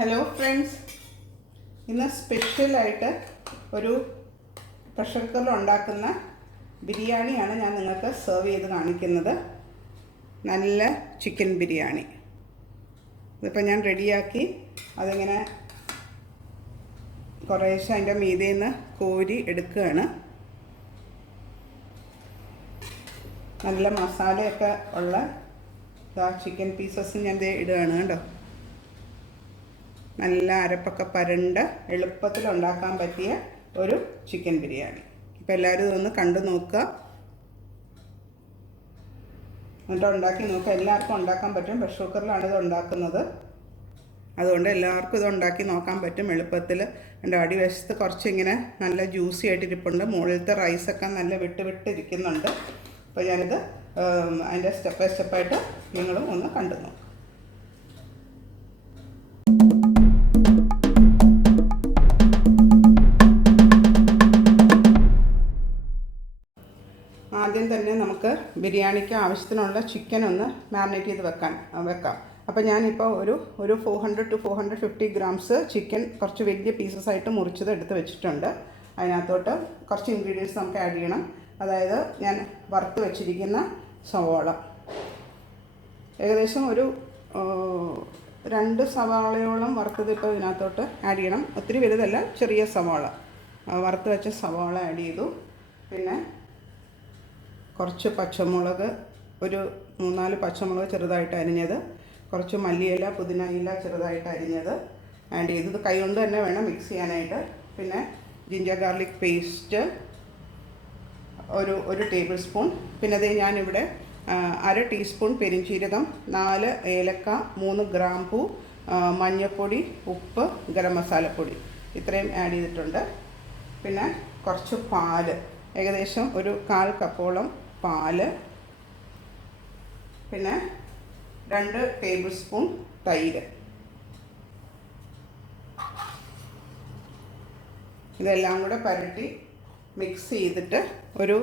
Hello friends, ഇന്ന് സ്പെഷ്യലായിട്ട് ഒരു പ്രഷർ കുക്കറിൽ ഉണ്ടാക്കുന്ന ബിരിയാണിയാണ് ഞാൻ നിങ്ങൾക്ക് സെർവ് ചെയ്ത് കാണിക്കുന്നത്. നല്ല ചിക്കൻ ബിരിയാണി. ഇതിപ്പോൾ ഞാൻ റെഡിയാക്കി അതിങ്ങനെ കുറേശ്ശെ അതിൻ്റെ മീതെ നിന്ന് കോരി എടുക്കുകയാണ്. നല്ല മസാലയൊക്കെ ഉള്ള ചിക്കൻ പീസസ് ഞാൻ ഇടുകയാണ് കേട്ടോ. നല്ല അരപ്പൊക്കെ പരണ്ട് എളുപ്പത്തിൽ ഉണ്ടാക്കാൻ പറ്റിയ ഒരു ചിക്കൻ ബിരിയാണി. ഇപ്പോൾ എല്ലാവരും ഇതൊന്ന് കണ്ടു നോക്കുക, എന്നിട്ട് ഉണ്ടാക്കി നോക്കുക. എല്ലാവർക്കും ഉണ്ടാക്കാൻ പറ്റും. പ്രഷർ കുക്കറിലാണ് ഇത് ഉണ്ടാക്കുന്നത്, അതുകൊണ്ട് എല്ലാവർക്കും ഇത് ഉണ്ടാക്കി നോക്കാൻ പറ്റും എളുപ്പത്തിൽ. എൻ്റെ അടിവശത്ത് കുറച്ചിങ്ങനെ നല്ല ജ്യൂസി ആയിട്ടിരിപ്പുണ്ട്. മുകളിലത്തെ റൈസൊക്കെ നല്ല വിട്ടിരിക്കുന്നുണ്ട്. അപ്പോൾ ഞാനിത് അതിൻ്റെ സ്റ്റെപ്പ് ബൈ സ്റ്റെപ്പായിട്ട് നിങ്ങളും ഒന്ന് കണ്ടു നോക്കുക. ആദ്യം തന്നെ നമുക്ക് ബിരിയാണിക്ക് ആവശ്യത്തിനുള്ള ചിക്കൻ ഒന്ന് മാരിനേറ്റ് ചെയ്ത് വെക്കാം. അപ്പോൾ ഞാനിപ്പോൾ ഒരു 400 to 450 ഗ്രാംസ് ചിക്കൻ കുറച്ച് വലിയ പീസസ് ആയിട്ട് മുറിച്ചത് എടുത്ത് വെച്ചിട്ടുണ്ട്. അതിനകത്തോട്ട് കുറച്ച് ഇൻഗ്രീഡിയൻസ് നമുക്ക് ആഡ് ചെയ്യണം. അതായത് ഞാൻ വറുത്ത് വെച്ചിരിക്കുന്ന സവാള, ഏകദേശം ഒരു 2 സവാളയോളം വറുത്തത് ഇപ്പോൾ ഇതിനകത്തോട്ട് ആഡ് ചെയ്യണം. ഒത്തിരി വലുതല്ല, ചെറിയ സവാള, വറുത്ത് വെച്ച സവാള ആഡ് ചെയ്തു. പിന്നെ കുറച്ച് പച്ചമുളക്, ഒരു 3-4 പച്ചമുളക് ചെറുതായിട്ട് അരിഞ്ഞത്, കുറച്ച് മല്ലിയില, പുതിന ഇല ചെറുതായിട്ട് അരിഞ്ഞത് ആഡ് ചെയ്ത്. ഇത് കൈകൊണ്ട് തന്നെ വേണം മിക്സ് ചെയ്യാനായിട്ട്. പിന്നെ ജിഞ്ചർ ഗാർലിക് പേസ്റ്റ് ഒരു ടേബിൾ സ്പൂൺ. പിന്നെ അത് ഞാനിവിടെ 1/2 ടീസ്പൂൺ പെരിഞ്ചീരകം, 4 ഏലക്ക, 3 ഗ്രാമ്പൂ, മഞ്ഞൾപ്പൊടി, ഉപ്പ്, ഗരം മസാലപ്പൊടി ഇത്രയും ആഡ് ചെയ്തിട്ടുണ്ട്. പിന്നെ കുറച്ച് പാല്, ഏകദേശം ഒരു 1/4 കപ്പോളം പാല്. പിന്നെ 2 ടേബിൾ സ്പൂൺ തൈര്. ഇതെല്ലാം കൂടെ പരട്ടി മിക്സ് ചെയ്തിട്ട് ഒരു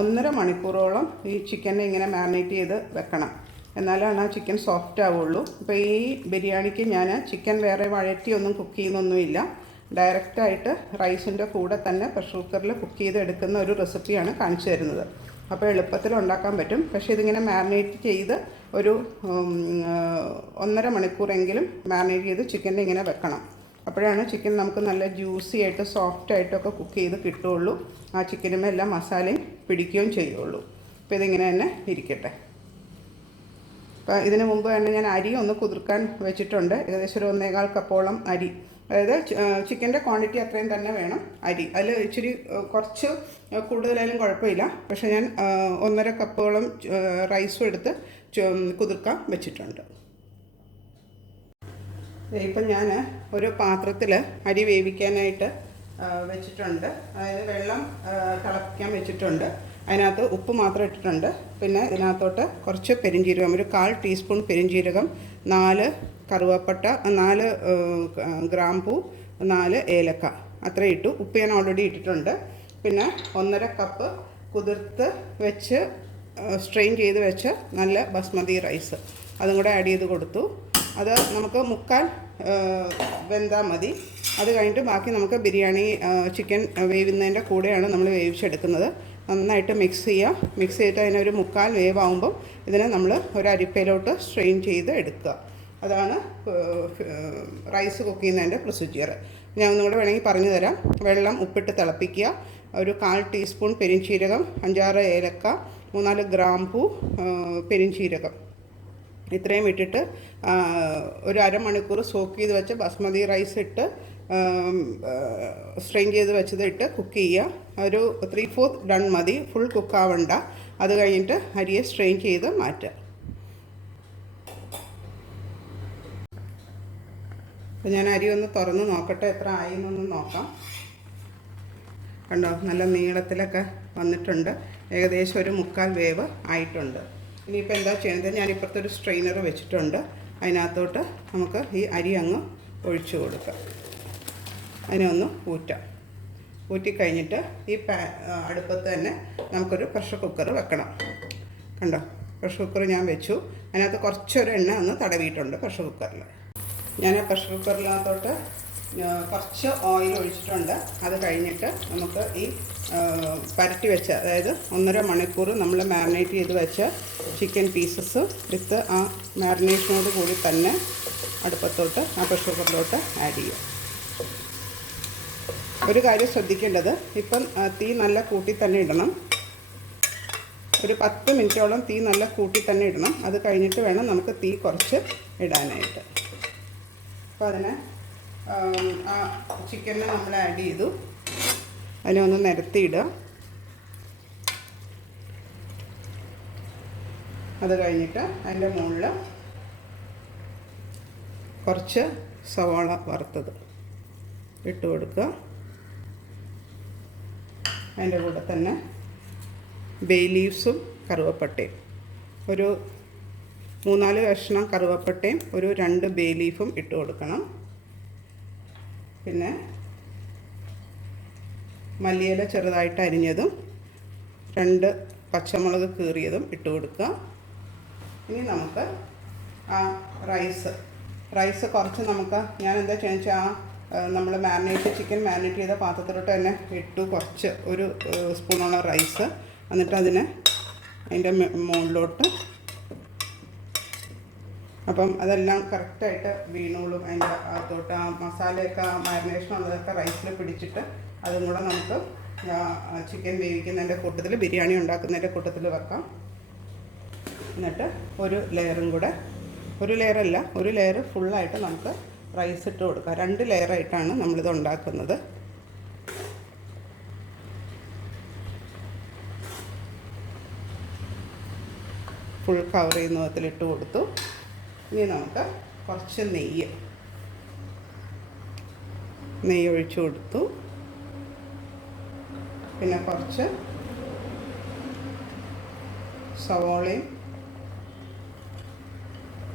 1.5 മണിക്കൂറോളം ഈ ചിക്കനെ ഇങ്ങനെ മാരിനേറ്റ് ചെയ്ത് വെക്കണം. എന്നാലാണ് ആ ചിക്കൻ സോഫ്റ്റ് ആവുള്ളൂ. ഇപ്പോൾ ഈ ബിരിയാണിക്ക് ഞാൻ ചിക്കൻ വേറെ വഴറ്റിയൊന്നും കുക്ക് ചെയ്യുന്നൊന്നുമില്ല. ഡയറക്റ്റായിട്ട് റൈസിൻ്റെ കൂടെ തന്നെ പ്രഷർ കുക്കറിൽ കുക്ക് ചെയ്ത് എടുക്കുന്ന ഒരു റെസിപ്പിയാണ് കാണിച്ചു തരുന്നത്. അപ്പോൾ എളുപ്പത്തിൽ ഉണ്ടാക്കാൻ പറ്റും. പക്ഷേ ഇതിങ്ങനെ മാരിനേറ്റ് ചെയ്ത് ഒരു 1.5 മണിക്കൂറെങ്കിലും മാരിനേറ്റ് ചെയ്ത് ചിക്കനെ ഇങ്ങനെ വെക്കണം. അപ്പോഴാണ് ചിക്കൻ നമുക്ക് നല്ല ജ്യൂസി ആയിട്ട് സോഫ്റ്റ് ആയിട്ടൊക്കെ കുക്ക് ചെയ്ത് കിട്ടുകയുള്ളൂ. ആ ചിക്കനുമേ എല്ലാം മസാലയും പിടിക്കുകയും ചെയ്യുള്ളൂ. അപ്പോൾ ഇതിങ്ങനെ തന്നെ ഇരിക്കട്ടെ. അപ്പോൾ ഇതിന് മുമ്പ് തന്നെ ഞാൻ അരി ഒന്ന് കുതിർക്കാൻ വെച്ചിട്ടുണ്ട്. ഏകദേശം ഒരു 1.25 കപ്പോളം അരി, അതായത് ചിക്കൻ്റെ ക്വാണ്ടിറ്റി അത്രയും തന്നെ വേണം അരി. അതിൽ ഇച്ചിരി കുറച്ച് കൂടുതലായാലും കുഴപ്പമില്ല. പക്ഷേ ഞാൻ 1.5 കപ്പോളം റൈസും എടുത്ത് കുതിർക്കാൻ വെച്ചിട്ടുണ്ട്. ഇപ്പം ഞാൻ ഒരു പാത്രത്തിൽ അരി വേവിക്കാനായിട്ട് വെച്ചിട്ടുണ്ട്. അതായത് വെള്ളം തിളപ്പിക്കാൻ വെച്ചിട്ടുണ്ട്. അതിനകത്ത് ഉപ്പ് മാത്രം ഇട്ടിട്ടുണ്ട്. പിന്നെ ഇതിനകത്തോട്ട് കുറച്ച് പെരിഞ്ചീരകം, ഒരു 1/4 ടീസ്പൂൺ പെരിഞ്ചീരകം, 4 കറുവപ്പട്ട, 4 ഗ്രാമ്പൂ, 4 ഏലക്ക അത്ര ഇട്ടു. ഉപ്പ് ഞാൻ ഓൾറെഡി ഇട്ടിട്ടുണ്ട്. പിന്നെ 1.5 കപ്പ് കുതിർത്ത് വെച്ച് സ്ട്രെയിൻ ചെയ്ത് വെച്ച് നല്ല ബസ്മതി റൈസ് അതും കൂടെ ആഡ് ചെയ്ത് കൊടുത്തു. അത് നമുക്ക് 1/4 വെന്താൽ മതി. അത് കഴിഞ്ഞിട്ട് ബാക്കി നമുക്ക് ബിരിയാണി ചിക്കൻ വേവുന്നതിൻ്റെ കൂടെയാണ് നമ്മൾ വേവിച്ചെടുക്കുന്നത്. നന്നായിട്ട് മിക്സ് ചെയ്യുക. മിക്സ് ചെയ്തിട്ട് അതിനൊരു 1/4 വേവാകുമ്പം ഇതിനെ നമ്മൾ ഒരു അരിപ്പയിലോട്ട് സ്ട്രെയിൻ ചെയ്ത് എടുക്കുക. അതാണ് റൈസ് കുക്ക് ചെയ്യുന്നതിൻ്റെ പ്രൊസീജിയർ. ഞാൻ ഒന്നുകൂടെ വേണമെങ്കിൽ പറഞ്ഞു തരാം. വെള്ളം ഉപ്പിട്ട് തിളപ്പിക്കുക. ഒരു 1/4 ടീസ്പൂൺ പെരിഞ്ചീരകം, 5-6 ഏലക്ക, 3-4 ഗ്രാമ്പൂ, പെരിഞ്ചീരകം ഇത്രയും ഇട്ടിട്ട് ഒരു അരമണിക്കൂർ സോക്ക് ചെയ്ത് വെച്ച് ബസ്മതി റൈസ് ഇട്ട് സ്ട്രെയിൻ ചെയ്ത് വെച്ചത് ഇട്ട് കുക്ക് ചെയ്യുക. ഒരു 3/4 ഡൺ മതി, ഫുൾ കുക്കാവണ്ട. അത് കഴിഞ്ഞിട്ട് അരിയെ സ്ട്രെയിൻ ചെയ്ത് മാറ്റുക. അപ്പോൾ ഞാൻ അരി ഒന്ന് തുറന്ന് നോക്കട്ടെ എത്ര ആയി എന്നൊന്ന് നോക്കാം. കണ്ടോ, നല്ല നീളത്തിലൊക്കെ വന്നിട്ടുണ്ട്. ഏകദേശം ഒരു 1/4 വേവ് ആയിട്ടുണ്ട്. ഇനിയിപ്പോൾ എന്താ ചെയ്യുന്നത്, ഞാനിപ്പുറത്തെ ഒരു സ്ട്രെയിനർ വെച്ചിട്ടുണ്ട്. അതിനകത്തോട്ട് നമുക്ക് ഈ അരി അങ്ങ് ഒഴിച്ചു കൊടുക്കാം. അതിനെ ഒന്ന് ഊറ്റിക്കഴിഞ്ഞിട്ട് ഈ അടുപ്പത്ത് തന്നെ നമുക്കൊരു പ്രഷർ കുക്കർ വെക്കണം. കണ്ടോ, പ്രഷർ കുക്കർ ഞാൻ വെച്ചു. അതിനകത്ത് കുറച്ചൊരു എണ്ണ ഒന്ന് തടവിയിട്ടുണ്ട് പ്രഷർ കുക്കറിൽ. ഞാൻ പ്രഷർ കുക്കറിനകത്തോട്ട് കുറച്ച് ഓയിൽ ഒഴിച്ചിട്ടുണ്ട്. അത് കഴിഞ്ഞിട്ട് നമുക്ക് ഈ പരട്ടി വെച്ച, അതായത് 1.5 മണിക്കൂർ നമ്മൾ മാരിനേറ്റ് ചെയ്ത് വെച്ച ചിക്കൻ പീസസ് വിത്ത് ആ മാരിനേഷനോട് കൂടി തന്നെ അടുപ്പത്തോട്ട് ആ പ്രഷർ കുക്കറിലോട്ട് ആഡ് ചെയ്യുക. ഒരു കാര്യം ശ്രദ്ധിക്കേണ്ടത്, ഇപ്പം തീ നല്ല കൂട്ടി തന്നെ ഇടണം. ഒരു 10 മിനിറ്റോളം തീ നല്ല കൂട്ടി തന്നെ ഇടണം. അത് കഴിഞ്ഞിട്ട് വേണം നമുക്ക് തീ കുറച്ച് ഇടാനായിട്ട്. അപ്പോൾ അതിനെ ആ ചിക്കനിൽ നമ്മൾ ആഡ് ചെയ്തു. അതിനെ ഒന്ന് നിരത്തിയിടുക. അത് കഴിഞ്ഞിട്ട് അതിൻ്റെ മുകളിൽ കുറച്ച് സവാള വറുത്തത് ഇട്ട് കൊടുക്കുക. അതിൻ്റെ കൂടെ തന്നെ ബേ ലീവ്സും കറുവപ്പട്ടയും, ഒരു 3-4 കഷ്ണം കറുവപ്പട്ടയും ഒരു 2 ബേ ലീഫും ഇട്ട് കൊടുക്കണം. പിന്നെ മല്ലിയില ചെറുതായിട്ട് അരിഞ്ഞതും 2 പച്ചമുളക് കീറിയതും ഇട്ട് കൊടുക്കുക. ഇനി നമുക്ക് ആ റൈസ് കുറച്ച് നമുക്ക്, ഞാൻ എന്താ ചെയ്യുക, നമ്മൾ ചിക്കൻ മാരിനേറ്റ് ചെയ്ത പാത്രത്തിലോട്ട് തന്നെ ഇട്ടു കുറച്ച്, ഒരു സ്പൂണോളം റൈസ്. എന്നിട്ട് അതിൻ്റെ മുകളിലോട്ട്, അപ്പം അതെല്ലാം കറക്റ്റായിട്ട് വീണോളും. അതിൻ്റെ അകത്തോട്ട് ആ മസാലയൊക്കെ, ആ മാരിനേഷൻ ഉള്ളതൊക്കെ റൈസിൽ പിടിച്ചിട്ട് അതും കൂടെ നമുക്ക് ചിക്കൻ വേവിക്കുന്നതിൻ്റെ കൂട്ടത്തിൽ, ബിരിയാണി ഉണ്ടാക്കുന്നതിൻ്റെ കൂട്ടത്തിൽ വെക്കാം. എന്നിട്ട് ഒരു ലെയറും കൂടെ, ഒരു ലെയറല്ല, ഒരു ലെയർ ഫുള്ളായിട്ട് നമുക്ക് റൈസ് ഇട്ട് കൊടുക്കാം. 2 ലെയറായിട്ടാണ് നമ്മളിത് ഉണ്ടാക്കുന്നത്. ഫുൾ കവർ ചെയ്യുന്ന വിധത്തിലിട്ട് കൊടുത്തു. ഇനി നമുക്ക് കുറച്ച് നെയ്യ് ഒഴിച്ചു കൊടുത്തു. പിന്നെ കുറച്ച് സവോളയും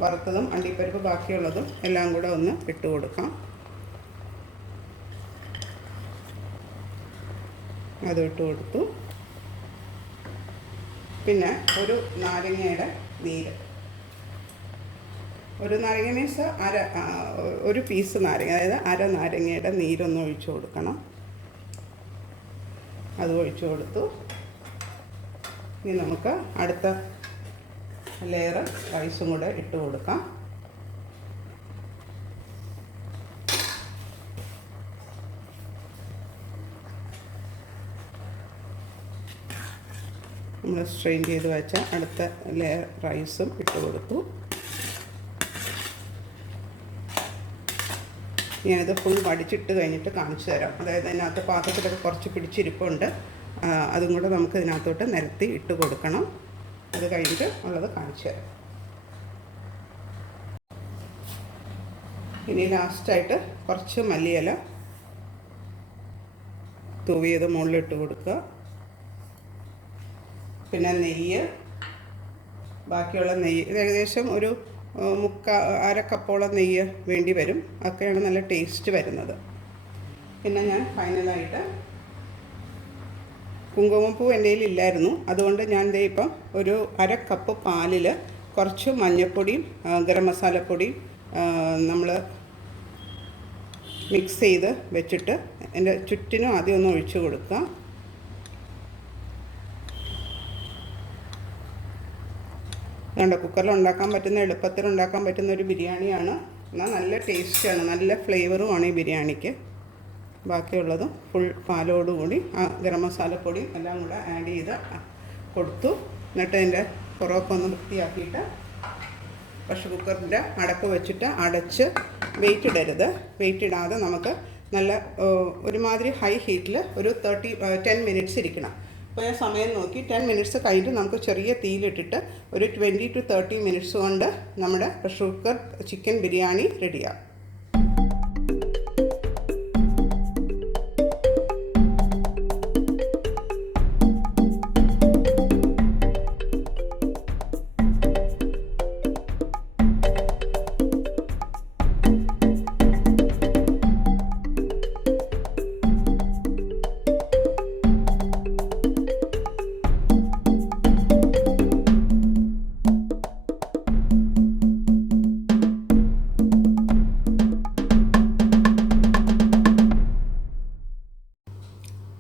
വറുത്തതും അണ്ടിപ്പരിപ്പ് ബാക്കിയുള്ളതും എല്ലാം കൂടെ ഒന്ന് ഇട്ട് കൊടുക്കാം. അത് ഇട്ട് കൊടുത്തു. പിന്നെ ഒരു നാരങ്ങയുടെ നീര്, ഒരു നാരങ്ങ മീൻസ് ഒരു പീസ് നാരങ്ങ, അതായത് അര നാരങ്ങയുടെ നീരൊന്ന് ഒഴിച്ചു കൊടുക്കണം. അത് ഒഴിച്ചു കൊടുത്തു. ഇനി നമുക്ക് അടുത്ത ലെയർ റൈസും കൂടെ ഇട്ട് കൊടുക്കാം. നമ്മൾ സ്ട്രെയിൻ ചെയ്ത് വെച്ച അടുത്ത ലെയർ റൈസും ഇട്ട് കൊടുത്തു. ഞാനത് ഫുൾ വടിച്ചിട്ട് കഴിഞ്ഞിട്ട് കാണിച്ചു തരാം. അതായത് അതിനകത്ത് പാത്രത്തിലൊക്കെ കുറച്ച് പിടിച്ചിരിപ്പുണ്ട്, അതും കൂടെ നമുക്ക് ഇതിനകത്തോട്ട് നിരത്തി ഇട്ട് കൊടുക്കണം. അത് കഴിഞ്ഞിട്ട് ഉള്ളത് കാണിച്ചു തരാം. ഇനി ലാസ്റ്റായിട്ട് കുറച്ച് മല്ലിയില തൂവിയത് മുകളിലിട്ട് കൊടുക്കുക. പിന്നെ നെയ്യ്, ബാക്കിയുള്ള നെയ്യ്, ഇത് ഏകദേശം ഒരു അര കപ്പോളം നെയ്യ് വേണ്ടി വരും. ഒക്കെയാണ് നല്ല ടേസ്റ്റ് വരുന്നത്. പിന്നെ ഞാൻ ഫൈനലായിട്ട് കുങ്കുമപ്പൂ എൻ്റെ കയ്യിൽ ഇല്ലായിരുന്നു, അതുകൊണ്ട് ഞാൻ ദേ ഇപ്പം ഒരു അര കപ്പ് പാലിൽ കുറച്ച് മഞ്ഞൾപ്പൊടിയും ഗരം മസാലപ്പൊടിയും നമ്മൾ മിക്സ് ചെയ്ത് വെച്ചിട്ട് എൻ്റെ ചുറ്റിനും ആദ്യം ഒന്ന് ഒഴിച്ച് കൊടുക്കുക. അതുകൊണ്ട് കുക്കറിൽ ഉണ്ടാക്കാൻ പറ്റുന്ന, എളുപ്പത്തിൽ ഉണ്ടാക്കാൻ പറ്റുന്ന ഒരു ബിരിയാണിയാണ്. എന്നാൽ നല്ല ടേസ്റ്റാണ്, നല്ല ഫ്ലേവറുമാണ് ഈ ബിരിയാണിക്ക്. ബാക്കിയുള്ളതും ഫുൾ പാലോടുകൂടി ആ ഗരം മസാലപ്പൊടിയും എല്ലാം കൂടെ ആഡ് ചെയ്ത് കൊടുത്തു. എന്നിട്ട് അതിൻ്റെ പുറമൊക്കെ ഒന്ന് വൃത്തിയാക്കിയിട്ട് പ്രഷർ കുക്കറിൻ്റെ അടപ്പ് വെച്ചിട്ട് അടച്ച് വെയിറ്റ് ഇടരുത്. വെയിറ്റ് ഇടാതെ നമുക്ക് നല്ല ഒരുമാതിരി ഹൈ ഹീറ്റിൽ ഒരു 10 മിനിറ്റ്സ് ഇരിക്കണം. അപ്പോൾ ഞാൻ സമയം നോക്കി 10 മിനിറ്റ്സ് കഴിഞ്ഞിട്ട് നമുക്ക് ചെറിയ തീയിലിട്ടിട്ട് ഒരു 20 to 30 മിനിറ്റ്സ് കൊണ്ട് നമ്മുടെ പ്രഷർ കുക്കർ ചിക്കൻ ബിരിയാണി റെഡിയാകും.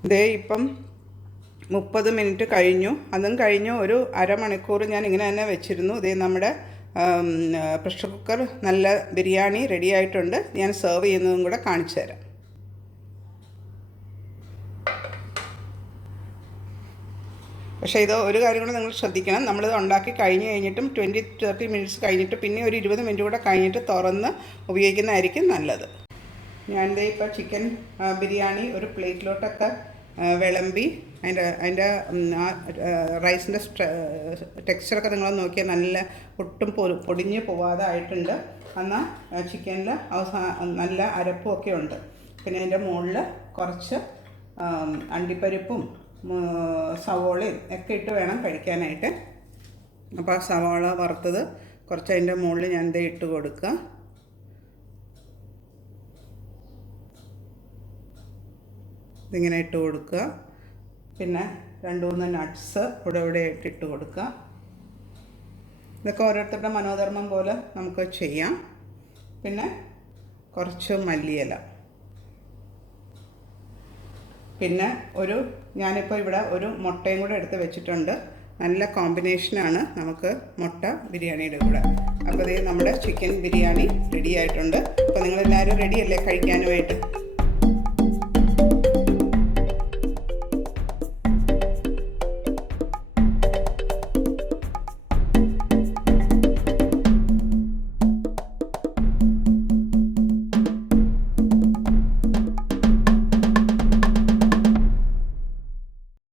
ഇതേ ഇപ്പം 30 മിനിറ്റ് കഴിഞ്ഞു. അതും കഴിഞ്ഞ് ഒരു അരമണിക്കൂർ ഞാൻ ഇങ്ങനെ തന്നെ വെച്ചിരുന്നു. ഇതേ നമ്മുടെ പ്രഷർ കുക്കർ നല്ല ബിരിയാണി റെഡി ആയിട്ടുണ്ട്. ഞാൻ സെർവ് ചെയ്യുന്നതും കൂടെ കാണിച്ചു തരാം. പക്ഷേ ഇത് ഒരു കാര്യം കൂടെ നിങ്ങൾ ശ്രദ്ധിക്കണം, നമ്മളിത് ഉണ്ടാക്കി കഴിഞ്ഞിട്ടും 20-30 മിനിറ്റ്സ് കഴിഞ്ഞിട്ട് പിന്നെ ഒരു 20 മിനിറ്റ് കൂടെ കഴിഞ്ഞിട്ട് തുറന്ന് ഉപയോഗിക്കുന്നതായിരിക്കും നല്ലത്. ഞാനിത് ഇപ്പോൾ ചിക്കൻ ബിരിയാണി ഒരു പ്ലേറ്റിലോട്ടൊക്കെ വിളമ്പി അതിൻ്റെ റൈസിൻ്റെ ടെക്സ്ചറൊക്കെ നിങ്ങൾ നോക്കിയാൽ നല്ല ഒട്ടും പൊടിഞ്ഞ് പോവാതെ ആയിട്ടുണ്ട്. എന്നാൽ ചിക്കനിൽ നല്ല അരപ്പുമൊക്കെ ഉണ്ട്. പിന്നെ അതിൻ്റെ മുകളിൽ കുറച്ച് അണ്ടിപ്പരിപ്പും സവോളയും ഒക്കെ ഇട്ട് വേണം കഴിക്കാനായിട്ട്. അപ്പോൾ ആ സവോള വറുത്തത് കുറച്ച് അതിൻ്റെ മുകളിൽ ഞാൻ ദേ ഇട്ട് കൊടുക്കുക. ഇതിങ്ങനെ ഇട്ട് കൊടുക്കുക. പിന്നെ 2-3 നട്ട്സ് ഇവിടെ ഇട്ട് കൊടുക്കുക. ഇതൊക്കെ ഓരോരുത്തരുടെ മനോധർമ്മം പോലെ നമുക്ക് ചെയ്യാം. പിന്നെ കുറച്ച് മല്ലിയില, പിന്നെ ഞാനിപ്പോൾ ഇവിടെ ഒരു മുട്ടയും കൂടെ എടുത്ത് വെച്ചിട്ടുണ്ട്. നല്ല കോമ്പിനേഷനാണ് നമുക്ക് മുട്ട ബിരിയാണിയുടെ കൂടെ. അപ്പോൾ ഇത് നമ്മുടെ ചിക്കൻ ബിരിയാണി റെഡി ആയിട്ടുണ്ട്. അപ്പോൾ നിങ്ങളെല്ലാവരും റെഡിയല്ലേ കഴിക്കാനുമായിട്ട്?